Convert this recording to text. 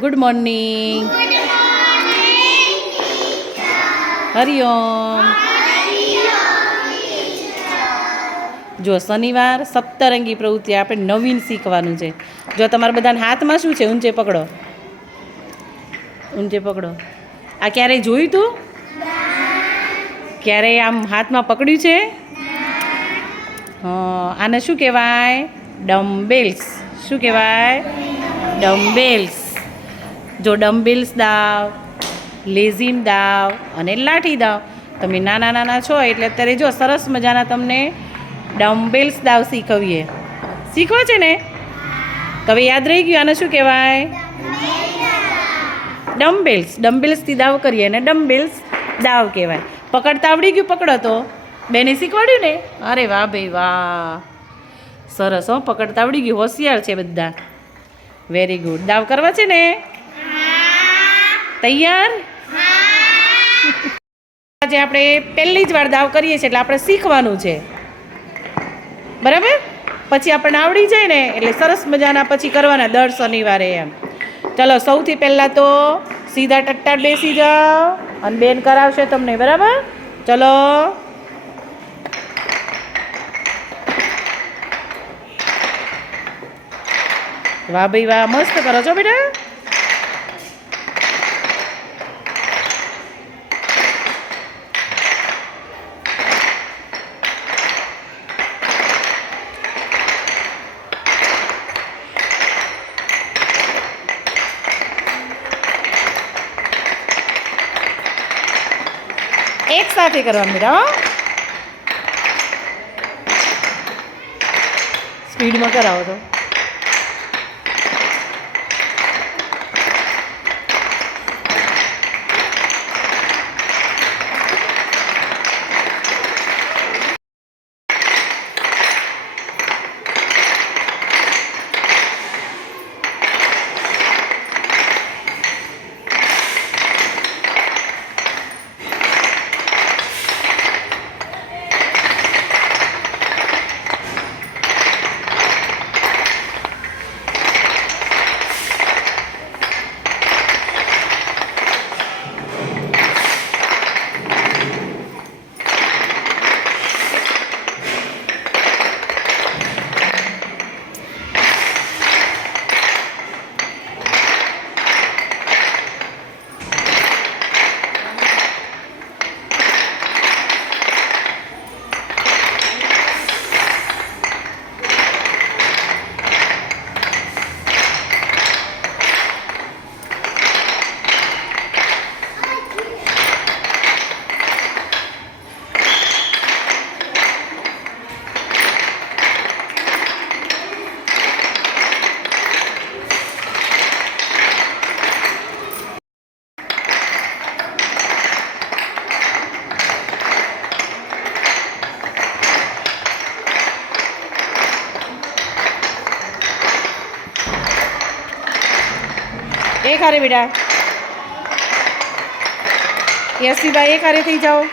Good morning Hariom. જો શનિવાર સપ્તરંગી પ્રવૃત્તિ આપણે નવીન શીખવાનું છે. જો તમારા બધાને હાથમાં શું છે? ઊંચે પકડો. ઊંચે પકડો. આ ક્યારેય જોયું તું? ક્યારેય આમ હાથમાં પકડ્યું છે? આને શું કહેવાય? ડમ્બેલ્સ. શું કહેવાય? ડમ્બેલ્સ. જો ડમ્બિલ્સ દાવ, લેઝીમ દાવ અને લાઠી દાવ. તમે નાના નાના છો એટલે અત્યારે જો સરસ મજાના તમને ડમ્બેલ્સ દાવ શીખવીએ. શીખવો છે ને? તમે યાદ રહી ગયું આને શું કહેવાય? ડમ્બેલ્સ. ડમ્બેલ્સથી દાવ કરીએ અને ડમ્બેલ્સ દાવ કહેવાય. પકડતા આવડી ગયું પકડો તો? બેને શીખવાડ્યું ને? અરે વાહ ભાઈ વાહ. સરસ હો, પકડતા આવડી ગયું. હોશિયાર છે બધા. વેરી ગુડ દાવ કરવા છે ને? તૈયાર? આજે આપણે પહેલી જ વાર દાવ કરીએ છીએ એટલે આપણે શીખવાનું છે. બરાબર? પછી આપણને આવડી જાય ને એટલે સરસ મજાના પછી કરવાના દર શનિવારે એમ. ચલો સૌથી પહેલાં તો સીધા ટટ્ટા બેસી જાઓ અને બેન કરાવશે તમને બરાબર? ચલો. વાહ ભાઈ વાહ મસ્ત કરો છો બેટા. એક સાથે કરવા મીરા હો. સ્પીડમાં કરાવો તો. એક હારે બેટા. યશવીભાઈ એક હારે થઈ જાઓ.